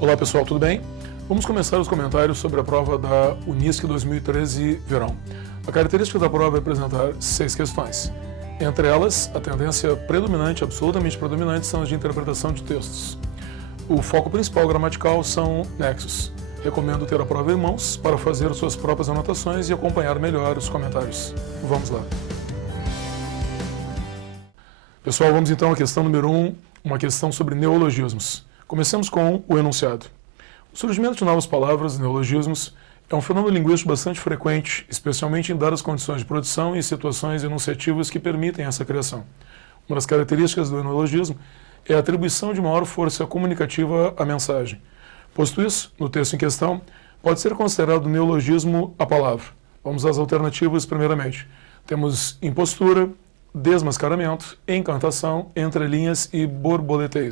Olá pessoal, tudo bem? Vamos começar os comentários sobre a prova da Unisc 2013 Verão. A característica da prova é apresentar 6 questões. Entre elas, a tendência predominante, absolutamente predominante, são as de interpretação de textos. O foco principal gramatical são nexos. Recomendo ter a prova em mãos para fazer suas próprias anotações e acompanhar melhor os comentários. Vamos lá. Pessoal, vamos então à questão número 1, uma questão sobre neologismos. Comecemos com o enunciado. O surgimento de novas palavras, neologismos, é um fenômeno linguístico bastante frequente, especialmente em dadas condições de produção e situações enunciativas que permitem essa criação. Uma das características do neologismo é a atribuição de maior força comunicativa à mensagem. Posto isso, no texto em questão, pode ser considerado neologismo a palavra. Vamos às alternativas primeiramente. Temos impostura, desmascaramento, encantação, entrelinhas e borboleteio.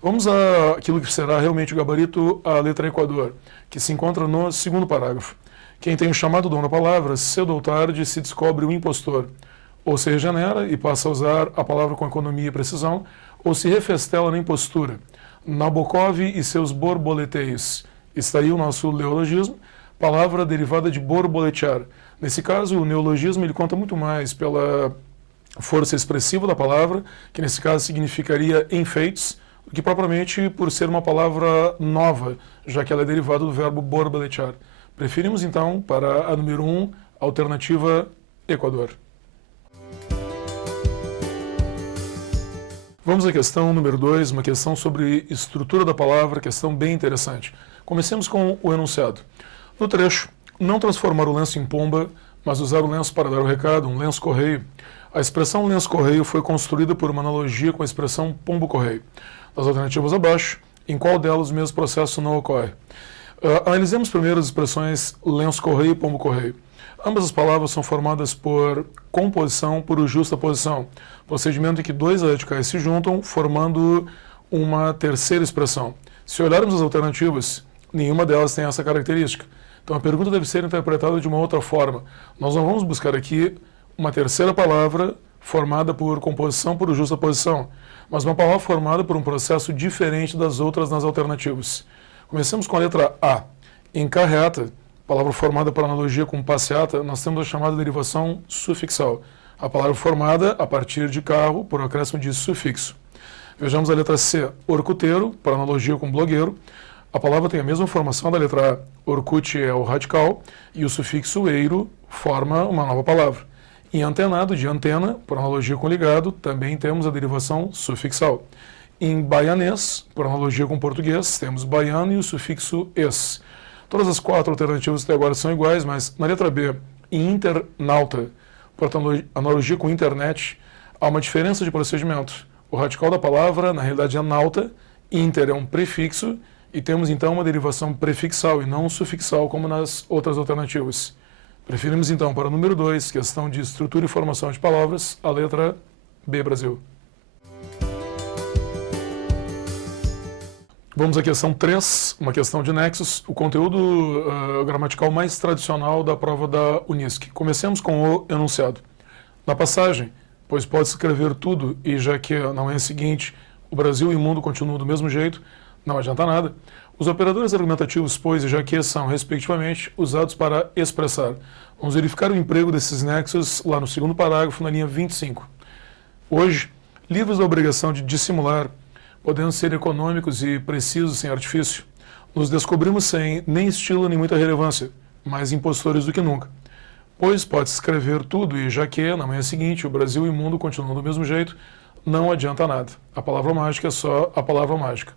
Vamos àquilo que será realmente o gabarito, a letra Equador, que se encontra no segundo parágrafo. Quem tem o chamado dom da palavra, cedo ou tarde se descobre o impostor. Ou se regenera e passa a usar a palavra com economia e precisão, ou se refestela na impostura. Nabokov e seus borboleteios. Está aí o nosso neologismo, palavra derivada de borboletear. Nesse caso, o neologismo ele conta muito mais pela força expressiva da palavra, que nesse caso significaria enfeites, do que propriamente por ser uma palavra nova, já que ela é derivada do verbo borboletear. Preferimos então, para a número 1, a alternativa Equador. Vamos à questão número 2, uma questão sobre estrutura da palavra, questão bem interessante. Comecemos com o enunciado. No trecho, não transformar o lenço em pomba, mas usar o lenço para dar o recado, um lenço-correio. A expressão lenço-correio foi construída por uma analogia com a expressão pombo-correio. As alternativas abaixo, em qual delas o mesmo processo não ocorre? Analisemos primeiro as expressões lenço-correio e pombo-correio. Ambas as palavras são formadas por composição por justaposição, procedimento em que dois radicais se juntam, formando uma terceira expressão. Se olharmos as alternativas, nenhuma delas tem essa característica. Então a pergunta deve ser interpretada de uma outra forma. Nós não vamos buscar aqui uma terceira palavra formada por composição por justaposição, mas uma palavra formada por um processo diferente das outras nas alternativas. Começamos com a letra A. Em carreata, palavra formada por analogia com passeata, nós temos a chamada derivação sufixal. A palavra formada a partir de carro, por acréscimo de sufixo. Vejamos a letra C. Orcuteiro, por analogia com blogueiro. A palavra tem a mesma formação da letra A. Orkut é o radical e o sufixo eiro forma uma nova palavra. Em antenado, de antena, por analogia com ligado, também temos a derivação sufixal. Em baianês, por analogia com português, temos baiano e o sufixo es. Todas as 4 alternativas até agora são iguais, mas na letra B, em internauta, por analogia com internet, há uma diferença de procedimento. O radical da palavra, na realidade, é nauta, inter é um prefixo, e temos então uma derivação prefixal e não sufixal, como nas outras alternativas. Preferimos então para o número 2, questão de estrutura e formação de palavras, a letra B, Brasil. Vamos à questão 3, uma questão de nexos, o conteúdo gramatical mais tradicional da prova da Unisc. Comecemos com o enunciado. Na passagem, pois pode escrever tudo, e já que não é o seguinte, o Brasil e o mundo continuam do mesmo jeito, não adianta nada. Os operadores argumentativos, pois e já que são, respectivamente, usados para expressar. Vamos verificar o emprego desses nexos lá no segundo parágrafo, na linha 25. Hoje, livres da obrigação de dissimular, podendo ser econômicos e precisos sem artifício, nos descobrimos sem nem estilo nem muita relevância, mais impostores do que nunca. Pois pode-se escrever tudo e já que, na manhã seguinte, o Brasil e o mundo continuam do mesmo jeito, não adianta nada. A palavra mágica é só a palavra mágica.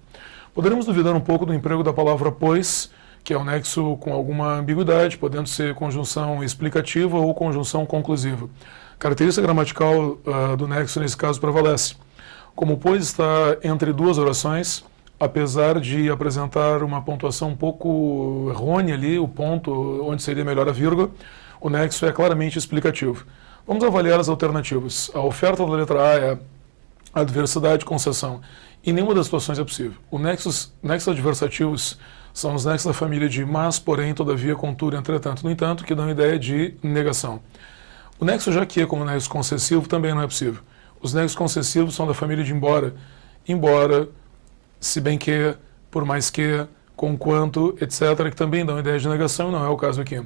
Poderemos duvidar um pouco do emprego da palavra pois, que é um nexo com alguma ambiguidade, podendo ser conjunção explicativa ou conjunção conclusiva. A característica gramatical do nexo, nesse caso, prevalece. Como pois está entre duas orações, apesar de apresentar uma pontuação um pouco errônea ali, o ponto onde seria melhor a vírgula, o nexo é claramente explicativo. Vamos avaliar as alternativas. A oferta da letra A é adversidade, concessão. Em nenhuma das situações é possível. Nexos adversativos são os nexos da família de mas, porém, todavia, contudo, entretanto, no entanto, que dão ideia de negação. O nexo já que, como nexo concessivo, também não é possível. Os nexos concessivos são da família de embora, se bem que, por mais que, com quanto, etc., que também dão ideia de negação, e não é o caso aqui.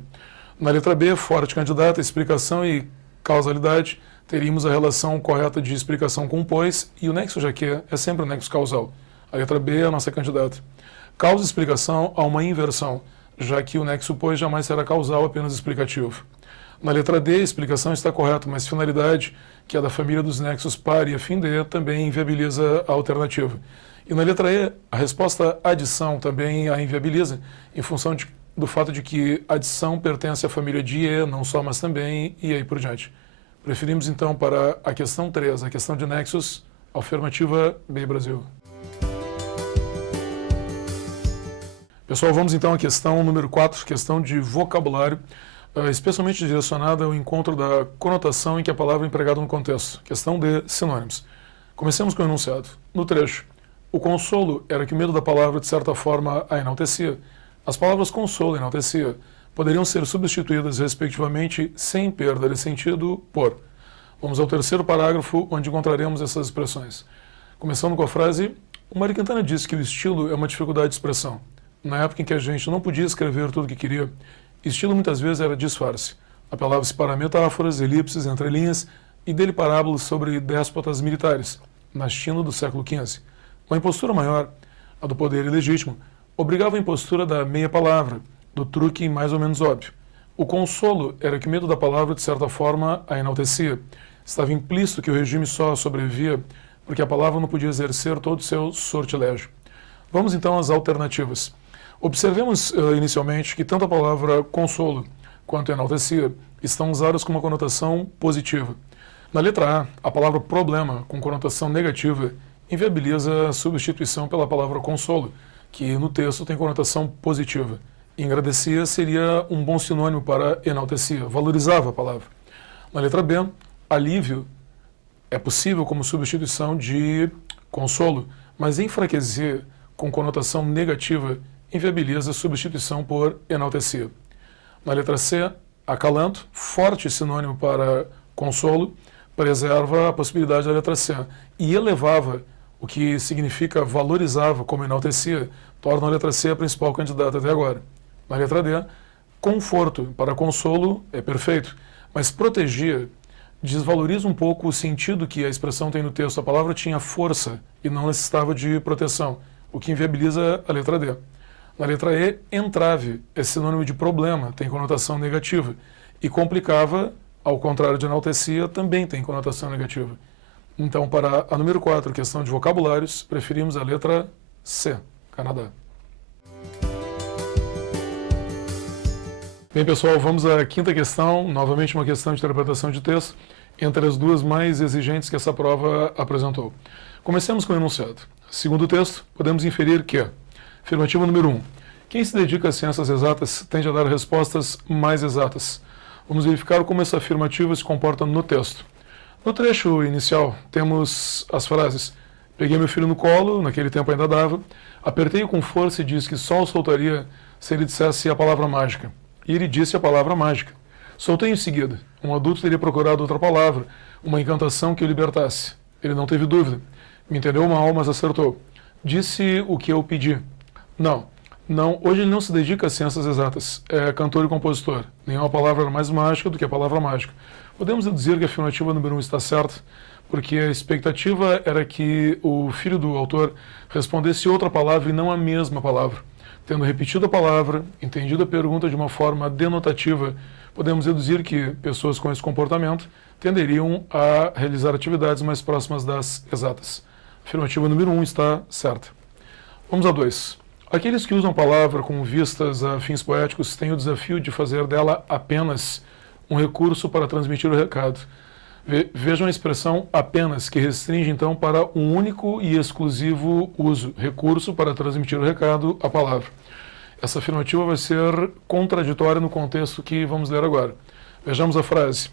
Na letra B, forte candidata, explicação e causalidade, teríamos a relação correta de explicação com pois, e o nexo já que é sempre o nexo causal. A letra B é a nossa candidata. Causa e explicação há uma inversão, já que o nexo pois jamais será causal, apenas explicativo. Na letra D, a explicação está correta, mas finalidade, que é da família dos nexos par e afim de, também inviabiliza a alternativa. E na letra E, a resposta adição também a inviabiliza, em função do fato de que adição pertence à família de E, não só, mas também, e aí por diante. Preferimos então para a questão 3, a questão de nexos, afirmativa B, Brasil. Pessoal, vamos então à questão número 4, questão de vocabulário, especialmente direcionada ao encontro da conotação em que a palavra é empregada no contexto. Questão de sinônimos. Comecemos com o enunciado. No trecho, o consolo era que o medo da palavra, de certa forma, a enaltecia. As palavras consolo e enaltecia poderiam ser substituídas, respectivamente, sem perda de sentido, por. Vamos ao terceiro parágrafo, onde encontraremos essas expressões. Começando com a frase, o Mário Quintana disse que o estilo é uma dificuldade de expressão. Na época em que a gente não podia escrever tudo o que queria, estilo muitas vezes era disfarce. Apelava-se para metáforas, elipses, entrelinhas e dele parábolas sobre déspotas militares, na China do século XV. Uma impostura maior, a do poder ilegítimo, obrigava a impostura da meia palavra, do truque mais ou menos óbvio. O consolo era que o medo da palavra, de certa forma, a enaltecia. Estava implícito que o regime só sobrevivia porque a palavra não podia exercer todo o seu sortilégio. Vamos então às alternativas. Observemos inicialmente que tanto a palavra consolo quanto enaltecia estão usadas com uma conotação positiva. Na letra A, a palavra problema, com conotação negativa, inviabiliza a substituição pela palavra consolo, que no texto tem conotação positiva. Engradecia seria um bom sinônimo para enaltecia, valorizava a palavra. Na letra B, alívio é possível como substituição de consolo, mas enfraquecer com conotação negativa inviabiliza a substituição por enaltecia. Na letra C, acalanto, forte sinônimo para consolo, preserva a possibilidade da letra C e elevava, o que significa valorizava como enaltecia, torna a letra C a principal candidata até agora. Na letra D, conforto para consolo é perfeito, mas protegia desvaloriza um pouco o sentido que a expressão tem no texto. A palavra tinha força e não necessitava de proteção, o que inviabiliza a letra D. Na letra E, entrave é sinônimo de problema, tem conotação negativa, e complicava, ao contrário de enaltecia, também tem conotação negativa. Então, para a número 4, questão de vocabulários, preferimos a letra C, Canadá. Bem, pessoal, vamos à quinta questão, novamente uma questão de interpretação de texto, entre as duas mais exigentes que essa prova apresentou. Comecemos com o enunciado. Segundo o texto, podemos inferir que, afirmativa número 1, quem se dedica às ciências exatas tende a dar respostas mais exatas. Vamos verificar como essa afirmativa se comporta no texto. No trecho inicial, temos as frases: peguei meu filho no colo, naquele tempo ainda dava, apertei-o com força e disse que só o soltaria se ele dissesse a palavra mágica. E ele disse a palavra mágica. Soltei em seguida. Um adulto teria procurado outra palavra, uma encantação que o libertasse. Ele não teve dúvida. Me entendeu mal, mas acertou. Disse o que eu pedi. Não, hoje ele não se dedica às ciências exatas. É cantor e compositor. Nenhuma palavra era mais mágica do que a palavra mágica. Podemos deduzir que a afirmativa número 1 está certa, porque a expectativa era que o filho do autor respondesse outra palavra e não a mesma palavra. Tendo repetido a palavra, entendido a pergunta de uma forma denotativa, podemos deduzir que pessoas com esse comportamento tenderiam a realizar atividades mais próximas das exatas. A afirmativa número 1 está certa. Vamos a 2. Aqueles que usam a palavra com vistas a fins poéticos têm o desafio de fazer dela apenas um recurso para transmitir o recado. Vejam a expressão apenas, que restringe então para um único e exclusivo uso, recurso para transmitir o recado, a palavra. Essa afirmativa vai ser contraditória no contexto que vamos ler agora. Vejamos a frase.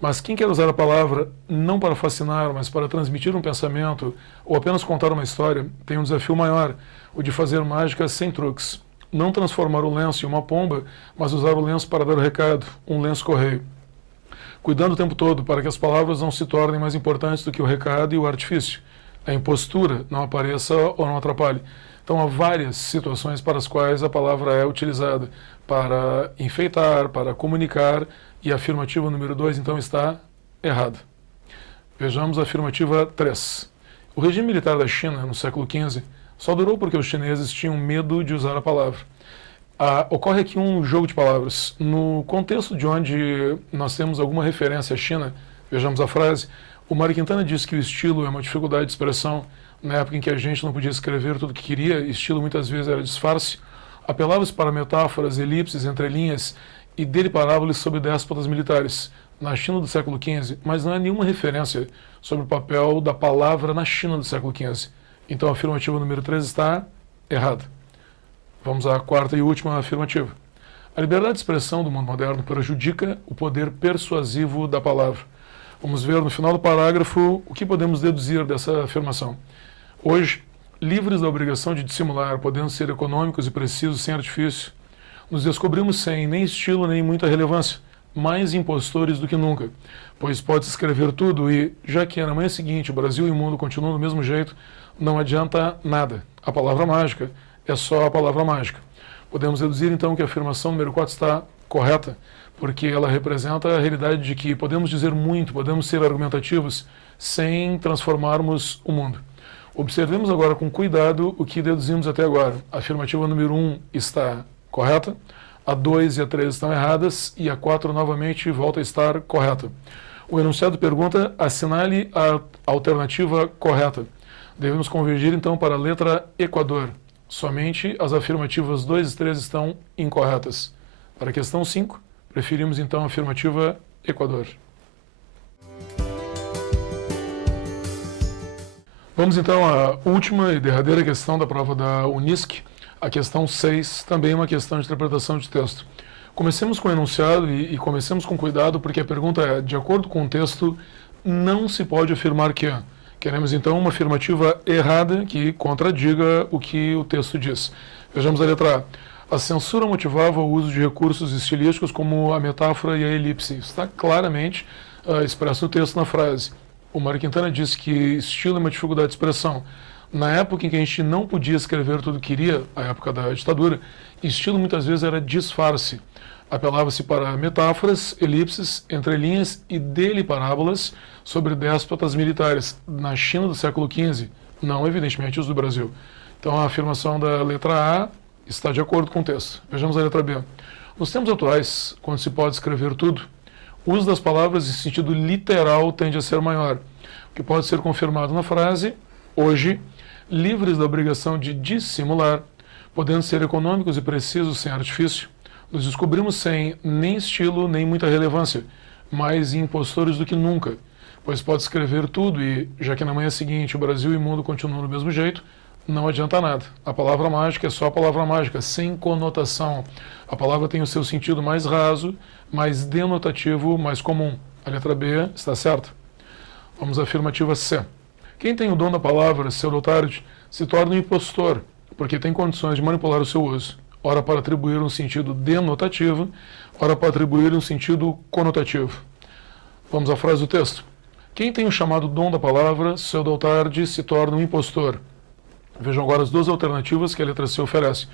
Mas quem quer usar a palavra não para fascinar, mas para transmitir um pensamento ou apenas contar uma história, tem um desafio maior, o de fazer mágica sem truques. Não transformar o lenço em uma pomba, mas usar o lenço para dar o recado, um lenço-correio. Cuidando o tempo todo para que as palavras não se tornem mais importantes do que o recado e o artifício. A impostura não apareça ou não atrapalhe. Então, há várias situações para as quais a palavra é utilizada para enfeitar, para comunicar, e a afirmativa número 2, então, está errada. Vejamos a afirmativa 3. O regime militar da China, no século XV, só durou porque os chineses tinham medo de usar a palavra. Ocorre aqui um jogo de palavras. No contexto de onde nós temos alguma referência à China, vejamos a frase, o Mário Quintana diz que o estilo é uma dificuldade de expressão. Na época em que a gente não podia escrever tudo o que queria, estilo muitas vezes era disfarce. Apelava-se para metáforas, elipses, entrelinhas e dele parábolas sobre déspotas militares na China do século XV, mas não há nenhuma referência sobre o papel da palavra na China do século XV. Então a afirmativa número 3 está errada. Vamos à quarta e última afirmativa. A liberdade de expressão do mundo moderno prejudica o poder persuasivo da palavra. Vamos ver no final do parágrafo o que podemos deduzir dessa afirmação. Hoje, livres da obrigação de dissimular, podendo ser econômicos e precisos sem artifício, nos descobrimos sem nem estilo nem muita relevância, mais impostores do que nunca, pois pode-se escrever tudo e, já que na manhã seguinte o Brasil e o mundo continuam do mesmo jeito, não adianta nada. A palavra mágica é só a palavra mágica. Podemos deduzir então que a afirmação número 4 está correta, porque ela representa a realidade de que podemos dizer muito, podemos ser argumentativos sem transformarmos o mundo. Observemos agora com cuidado o que deduzimos até agora. A afirmativa número 1 está correta, a 2 e a 3 estão erradas e a 4 novamente volta a estar correta. O enunciado pergunta: assinale a alternativa correta. Devemos convergir então para a letra Equador. Somente as afirmativas 2 e 3 estão incorretas. Para a questão 5, preferimos então a afirmativa Equador. Vamos então à última e derradeira questão da prova da Unisc, a questão 6, também uma questão de interpretação de texto. Comecemos com o enunciado e comecemos com cuidado, porque a pergunta é: de acordo com o texto, não se pode afirmar que... Queremos então uma afirmativa errada que contradiga o que o texto diz. Vejamos a letra A. A censura motivava o uso de recursos estilísticos como a metáfora e a elipse. Está claramente expresso no texto na frase. O Mário Quintana disse que estilo é uma dificuldade de expressão. Na época em que a gente não podia escrever tudo o que queria, a época da ditadura, estilo muitas vezes era disfarce. Apelava-se para metáforas, elipses, entrelinhas e dele parábolas sobre déspotas militares na China do século XV, não evidentemente os do Brasil. Então a afirmação da letra A está de acordo com o texto. Vejamos a letra B. Nos tempos atuais, quando se pode escrever tudo, o uso das palavras em sentido literal tende a ser maior, o que pode ser confirmado na frase: hoje, livres da obrigação de dissimular, podendo ser econômicos e precisos sem artifício, nos descobrimos sem nem estilo nem muita relevância, mais impostores do que nunca, pois pode escrever tudo e, já que na manhã seguinte o Brasil e o mundo continuam do mesmo jeito, não adianta nada. A palavra mágica é só a palavra mágica, sem conotação. A palavra tem o seu sentido mais raso, mais denotativo, mais comum. A letra B está certa. Vamos à afirmativa C. Quem tem o dom da palavra, cedo ou tarde, se torna um impostor, porque tem condições de manipular o seu uso, ora para atribuir um sentido denotativo, ora para atribuir um sentido conotativo. Vamos à frase do texto. Quem tem o chamado dom da palavra, cedo ou tarde, se torna um impostor. Vejam agora as duas alternativas que a letra C oferece.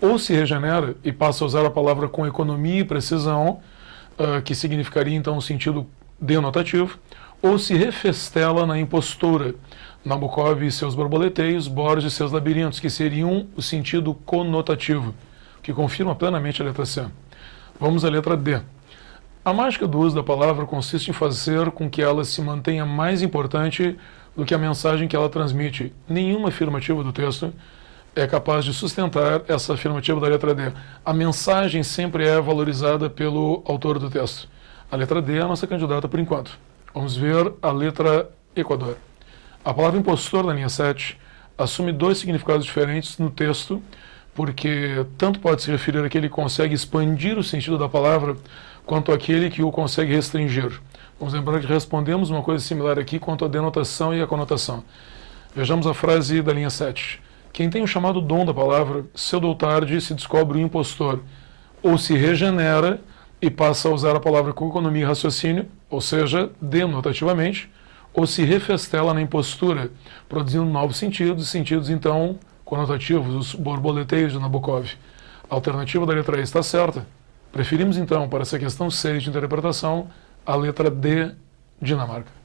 Ou se regenera e passa a usar a palavra com economia e precisão, que significaria então um sentido denotativo, ou se refestela na impostura, Nabokov e seus borboleteios, Borges e seus labirintos, que seriam o sentido conotativo, que confirma plenamente a letra C. Vamos à letra D. A mágica do uso da palavra consiste em fazer com que ela se mantenha mais importante do que a mensagem que ela transmite. Nenhuma afirmativa do texto é capaz de sustentar essa afirmativa da letra D. A mensagem sempre é valorizada pelo autor do texto. A letra D é a nossa candidata por enquanto. Vamos ver a letra Equador. A palavra impostor na linha 7 assume dois significados diferentes no texto, porque tanto pode se referir àquele que consegue expandir o sentido da palavra, quanto àquele que o consegue restringir. Vamos lembrar que respondemos uma coisa similar aqui quanto à denotação e à conotação. Vejamos a frase da linha 7. Quem tem o chamado dom da palavra, cedo ou tarde se descobre um impostor, ou se regenera e passa a usar a palavra com economia e raciocínio, ou seja, denotativamente, ou se refestela na impostura, produzindo novos sentidos, sentidos então conotativos, os borboleteios de Nabokov. A alternativa da letra E está certa. Preferimos, então, para essa questão 6 de interpretação, a letra D, Dinamarca.